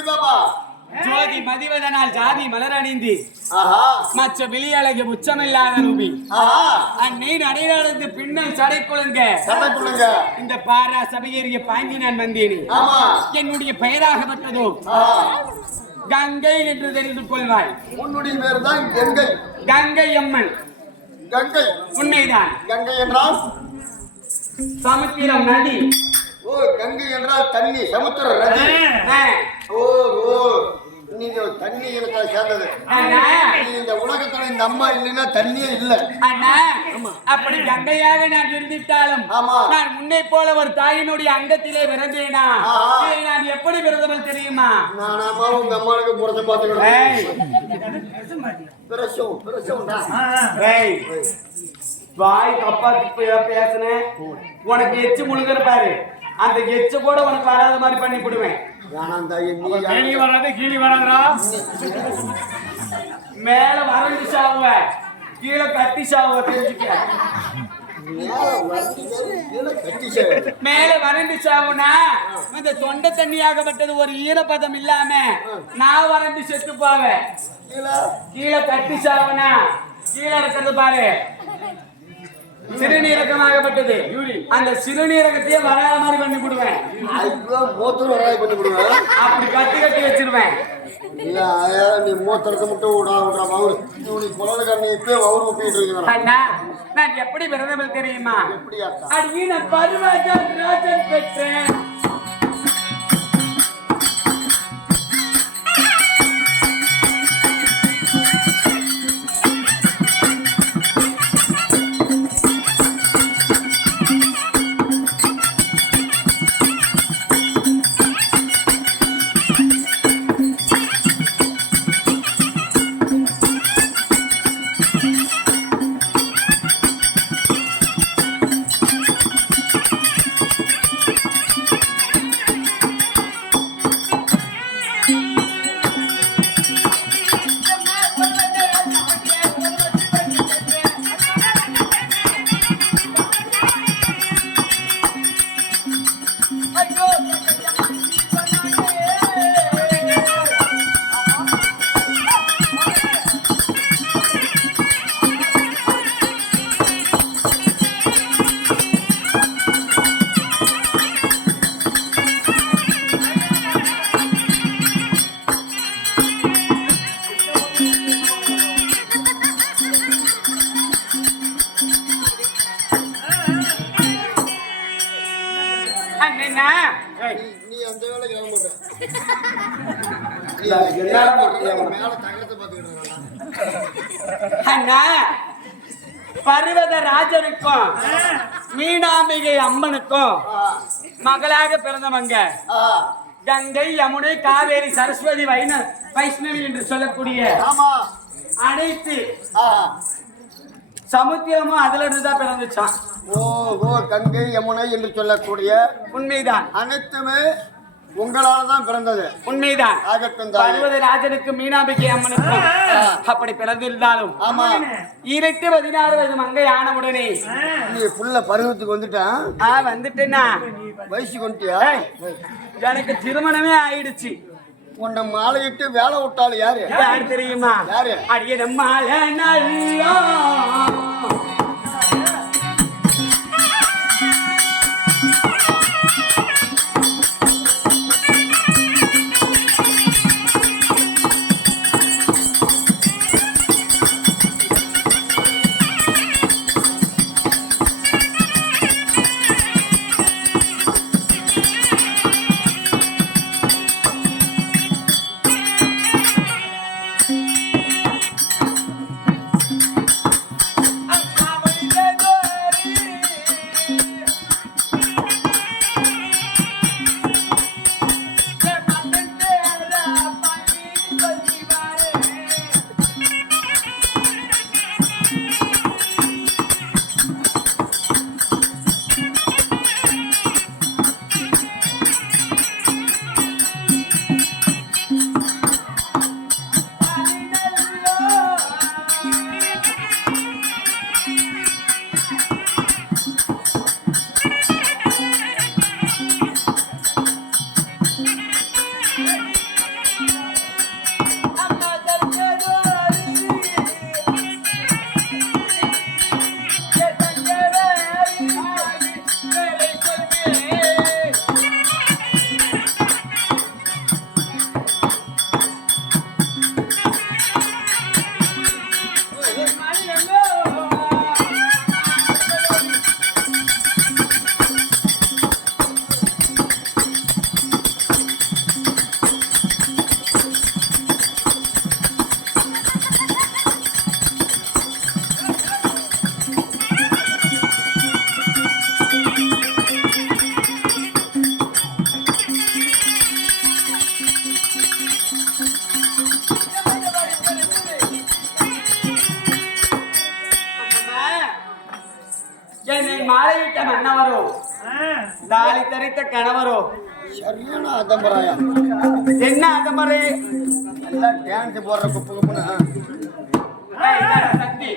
எப்படிதாப்பா ஜோதி மதிவதனால் ஜாதி மலர் அணிந்து ஆஹா மற்ற வெளியழகு உச்சமில்லாத ரூபி ஆஹா அன்னை நடையாளத்து பின்னல் சடைக்குழுங்க சடைக்குழுங்க இந்த பாரா சபையேறிய பாங்கி நான் வந்தேன். ஆமா என்னுடைய பெயராகப்பட்டதோ கங்கை என்று தெரிந்து கொள்வாய். உன்னுடைய பேர் தான் கங்கை. கங்கை அம்மன். கங்கை உண்மைதான். கங்கை என்றால் சமுத்திரம் நதி. ஓ கங்கை என்றால் தண்ணி சமுத்திர நதி. ஓ ஓ நீங்க தண்ணி எனக்கு சேர்ந்தது. இந்த உலகத்துல இந்த அம்மா இல்லைன்னா தண்ணியே இல்ல. அண்ணா அப்படி கங்கையாக நான் இருந்திட்டாலும் நான் முன்னே போல ஒரு தாயினுடைய அங்கத்திலே பிறந்தேனா நான் எப்படி பிறந்தவள் தெரியுமா? நான் அம்மா உங்க அம்மாவுக்கு புறத்தை பார்த்துக்கிட்டேன். வாய் தப்பா பேசுனேன். உனக்கு எச்சு முழுங்குற பாரு, அந்த எச்சு கூட உனக்கு வராத மாதிரி பண்ணி போடுவேன். கீழே வராதா மேல வறண்டு சாவுவ, கீழே கட்டி சாவுவ. தெரிஞ்சுக்க, மேல வறண்டு சாவுனா இந்த தொண்டை தண்ணியாகப்பட்டது ஒரு ஈரப்பதம் இல்லாம நான் வறண்டு செத்து போவேன். கீழே கட்டி சாவுனா கீழே இருக்கிறது பாரு சிறுநீரகமாகப்பட்டது. அந்த சிறுநீரகத்தையே வராத மாதிரி பண்ணி விடுவேன். அப்படி கட்டி கட்டி வச்சிருவேன். நீ மூத்தரத்தை மட்டும் நான் எப்படி பிறந்தவள் தெரியுமா? அடியே நான் பருவராஜன் பெற்றேன். பர்வத ராஜனுக்கும் மீனாம்பிகை அம்மனுக்கும் மகளாக பிறந்தவங்க கங்கை யமுனை காவேரி சரஸ்வதி வைஷ்ணவி என்று சொல்லக்கூடிய அனைத்து சமுத்திரமும் அதுல இருந்துதான் பிறந்துச்சான். ஓ ஓ கங்கை யமுனை என்று சொல்லக்கூடிய உண்மைதான். அனைத்துமே உங்களால தான் பிறந்தது. உண்மைதான். பர்வத ராஜனுக்கு மீனாம்பிகை அம்மனுக்கும் அப்படி பிறந்திருந்தாலும் 16 வயது மங்கை ஆனவுடனே நீ புள்ள பருவத்துக்கு வந்துட்டான். வந்துட்டேன்னா வயசுக்கு வந்துட்டியா? எனக்கு திருமணமே ஆயிடுச்சு. உன்னை மாலையிட்டு வேலை விட்டாலும் யாரு தெரியுமா? யாரு? அடியே மாலை நல்லா மாலையிட்ட மன்னவரோ தாலி தரித்த கணவரோ சரியான அதம்பராயா என்ன அதமரே எல்லாம் டான்ஸ் போடுற குப்பு குப்புன்னு சக்தி